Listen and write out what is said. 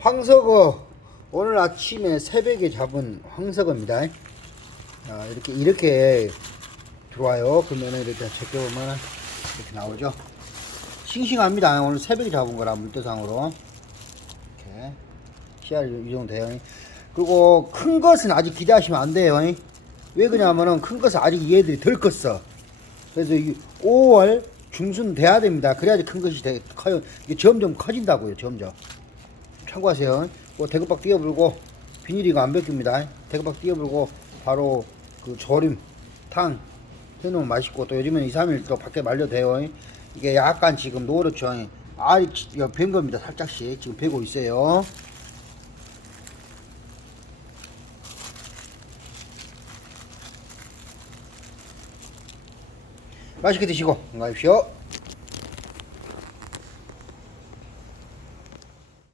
황석어 오늘 아침에 새벽에 잡은 황석어입니다. 아, 이렇게 이렇게 들어와요. 그러면은 이렇게 제껴보면 이렇게 나오죠. 싱싱합니다. 오늘 새벽에 잡은 거라 물도상으로 이렇게 씨알이 이 정도 돼요. 그리고 큰 것은 아직 기대하시면 안 돼요. 왜 그러냐면은 큰 것은 아직 얘들이 덜 컸어. 그래서 이 5월 중순 돼야 됩니다. 그래야지 큰 것이 되, 커요. 이게 점점 커진다고요. 점점. 참고하세요. 뭐 대급박 띄어불고 비닐이가 안 벗깁니다. 대급박 띄어불고 바로 그 조림 탕 해놓으면 맛있고 또 요즘엔 2, 3일 또 밖에 말려도 돼요. 이게 약간 지금 노랗죠. 알이 벤 겁니다. 살짝씩 지금 베고 있어요. 맛있게 드시고 건강하십시오.